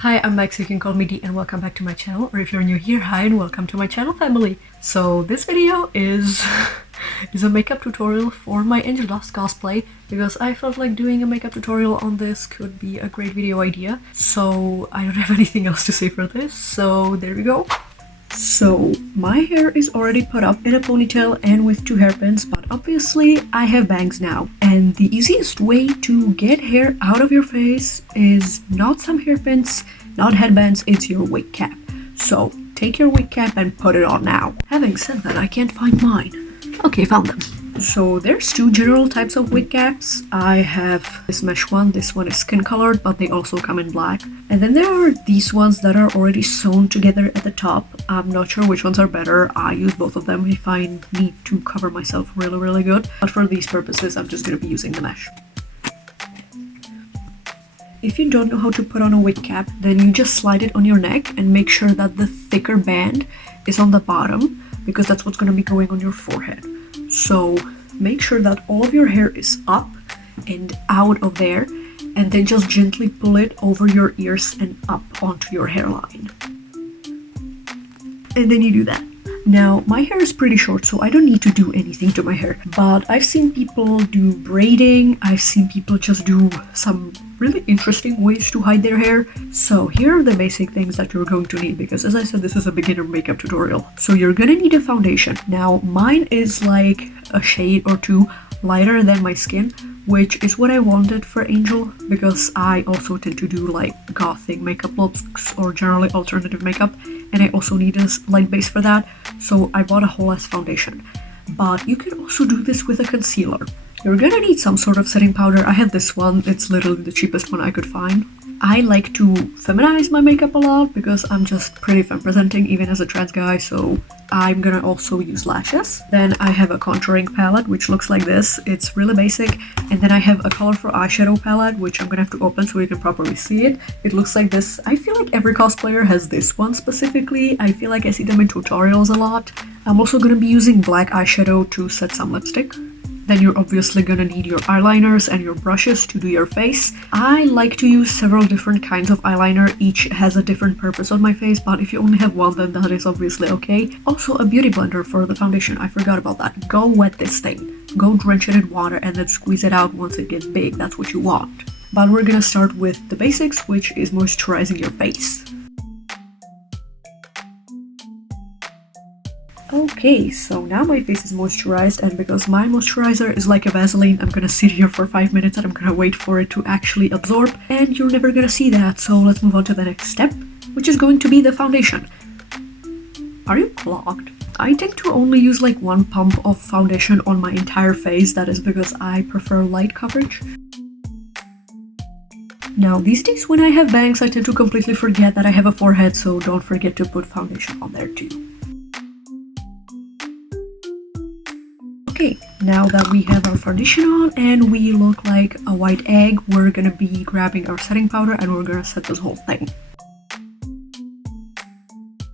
Hi, I'm Max, you can call me D, and welcome back to my channel, or if you're new here, hi and welcome to my channel family. So this video is a makeup tutorial for my Angel Dust cosplay, because I felt like doing a makeup tutorial on this could be a great video idea, so I don't have anything else to say for this, so there we go. So my hair is already put up in a ponytail and with two hairpins, but obviously I have bangs now. And the easiest way to get hair out of your face is not some hairpins, not headbands, it's your wig cap. So take your wig cap and put it on now. Having said that, I can't find mine. Okay, found them. So there's two general types of wig caps. I have this mesh one. This one is skin colored, but they also come in black. And then there are these ones that are already sewn together at the top. I'm not sure which ones are better. I use both of them if I need to cover myself really good. But for these purposes, I'm just going to be using the mesh. If you don't know how to put on a wig cap, then you just slide it on your neck and make sure that the thicker band is on the bottom, because that's what's going to be going on your forehead. So make sure that all of your hair is up and out of there, and then just gently pull it over your ears and up onto your hairline. And then you do that. Now, my hair is pretty short, so I don't need to do anything to my hair, but I've seen people do braiding, I've seen people just do some really interesting ways to hide their hair. So here are the basic things that you're going to need, because as I said, this is a beginner makeup tutorial. So you're gonna need a foundation. Now, mine is like a shade or two lighter than my skin, which is what I wanted for Angel, because I also tend to do like gothic makeup looks or generally alternative makeup, and I also need a light base for that, so I bought a whole ass foundation. But you can also do this with a concealer. You're gonna need some sort of setting powder. I have this one, it's literally the cheapest one I could find. I like to feminize my makeup a lot because I'm just pretty femme presenting even as a trans guy, so I'm gonna also use lashes. Then I have a contouring palette which looks like this. It's really basic. And then I have a colorful eyeshadow palette which I'm gonna have to open so you can properly see it. It looks like this. I feel like every cosplayer has this one specifically. I feel like I see them in tutorials a lot. I'm also gonna be using black eyeshadow to set some lipstick. Then you're obviously gonna need your eyeliners and your brushes to do your face. I like to use several different kinds of eyeliner. Each has a different purpose on my face, but if you only have one, then that is obviously okay. Also, a beauty blender for the foundation. I forgot about that. Go wet this thing. Go drench it in water and then squeeze it out once it gets big. That's what you want. But we're gonna start with the basics, which is moisturizing your face. Okay, so now my face is moisturized, and because my moisturizer is like a Vaseline, I'm gonna sit here for 5 minutes and I'm gonna wait for it to actually absorb, and you're never gonna see that, so let's move on to the next step, which is going to be the foundation. Are you clogged? I tend to only use like one pump of foundation on my entire face. That is because I prefer light coverage. Now, these days when I have bangs, I tend to completely forget that I have a forehead, so don't forget to put foundation on there too. Okay, now that we have our foundation on and we look like a white egg, we're gonna be grabbing our setting powder and we're gonna set this whole thing.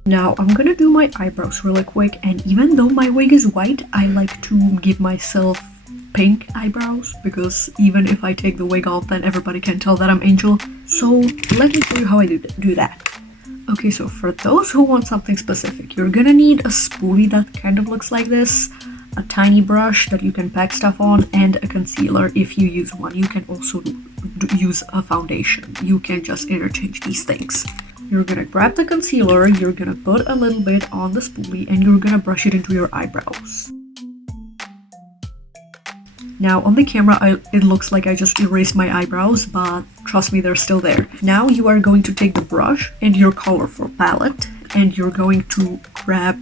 Now I'm gonna do my eyebrows really quick, and even though my wig is white, I like to give myself pink eyebrows, because even if I take the wig off, then everybody can tell that I'm Angel. So let me show you how I do that. Okay, so for those who want something specific, you're gonna need a spoolie that kind of looks like this, a tiny brush that you can pack stuff on, and a concealer if you use one. You can also use a foundation. You can just interchange these things. You're gonna grab the concealer, you're gonna put a little bit on the spoolie, and you're gonna brush it into your eyebrows. Now on the camera it looks like I just erased my eyebrows, but trust me, they're still there. Now you are going to take the brush and your colorful palette, and you're going to grab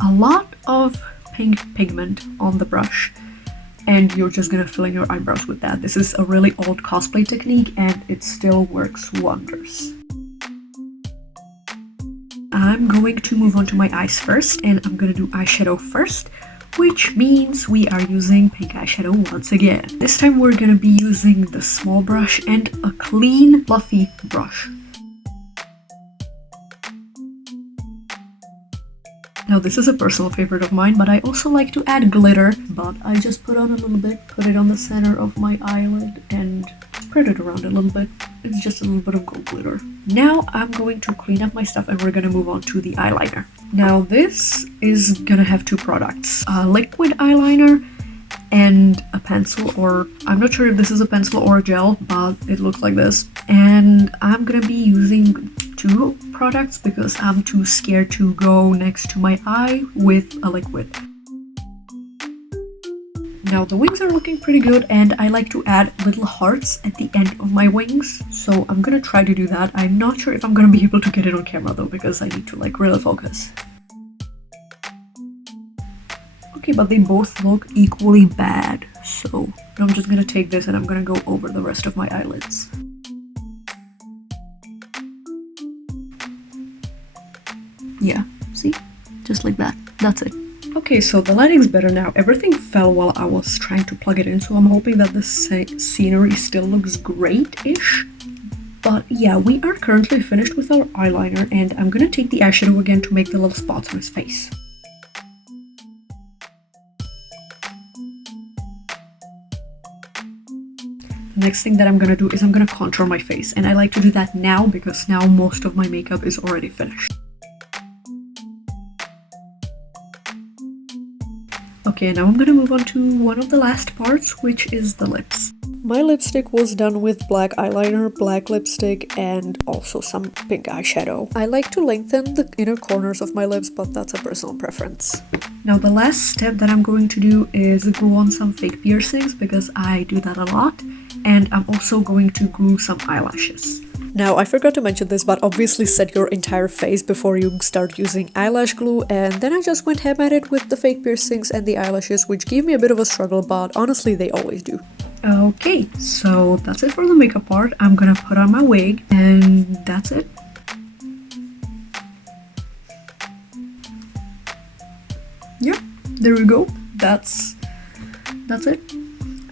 a lot of pink pigment on the brush, and you're just gonna fill in your eyebrows with that. This is a really old cosplay technique and it still works wonders. I'm going to move on to my eyes first, and I'm gonna do eyeshadow first, which means we are using pink eyeshadow once again. This time we're gonna be using the small brush and a clean, fluffy brush. Now this is a personal favorite of mine, but I also like to add glitter, but I just put on a little bit, put it on the center of my eyelid, and spread it around a little bit. It's just a little bit of gold glitter. Now I'm going to clean up my stuff and we're gonna move on to the eyeliner. Now this is gonna have two products, a liquid eyeliner and a pencil, or I'm not sure if this is a pencil or a gel, but it looks like this. And I'm gonna be using two products because I'm too scared to go next to my eye with a liquid. Now the wings are looking pretty good, and I like to add little hearts at the end of my wings, so I'm gonna try to do that. I'm not sure if I'm gonna be able to get it on camera though, because I need to like really focus. Okay, but they both look equally bad, so I'm just gonna take this and I'm gonna go over the rest of my eyelids. Yeah, see? Just like that. That's it. Okay, so the lighting's better now. Everything fell while I was trying to plug it in, so I'm hoping that the scenery still looks great-ish. But yeah, we are currently finished with our eyeliner, and I'm gonna take the eyeshadow again to make the little spots on his face. The next thing that I'm gonna do is I'm gonna contour my face, and I like to do that now because now most of my makeup is already finished. Okay, now I'm gonna move on to one of the last parts, which is the lips. My lipstick was done with black eyeliner, black lipstick, and also some pink eyeshadow. I like to lengthen the inner corners of my lips, but that's a personal preference. Now the last step that I'm going to do is glue on some fake piercings because I do that a lot, and I'm also going to glue some eyelashes. Now, I forgot to mention this, but obviously set your entire face before you start using eyelash glue, and then I just went ham at it with the fake piercings and the eyelashes, which gave me a bit of a struggle, but honestly they always do. Okay, so that's it for the makeup part. I'm gonna put on my wig, and that's it. Yeah, there we go. That's it.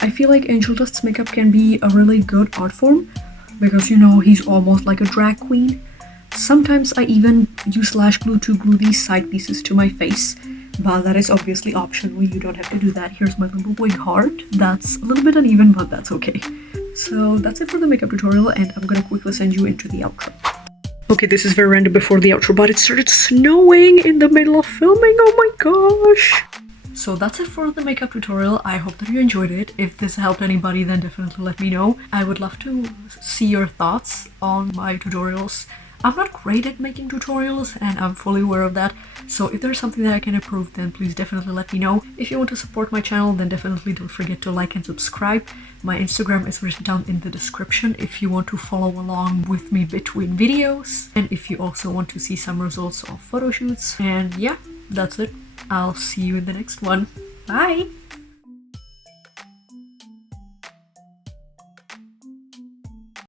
I feel like Angel Dust's makeup can be a really good art form, because you know, he's almost like a drag queen. Sometimes I even use lash glue to glue these side pieces to my face, but that is obviously optional. You don't have to do that. Here's my little wig heart. That's a little bit uneven, but that's okay. So that's it for the makeup tutorial, and I'm gonna quickly send you into the outro. Okay, this is very random before the outro, but it started snowing in the middle of filming. Oh my gosh! So that's it for the makeup tutorial. I hope that you enjoyed it. If this helped anybody, then definitely let me know. I would love to see your thoughts on my tutorials. I'm not great at making tutorials, and I'm fully aware of that. So if there's something that I can improve, then please definitely let me know. If you want to support my channel, then definitely don't forget to like and subscribe. My Instagram is written down in the description if you want to follow along with me between videos, and if you also want to see some results of photo shoots. And yeah, that's it. I'll see you in the next one. Bye!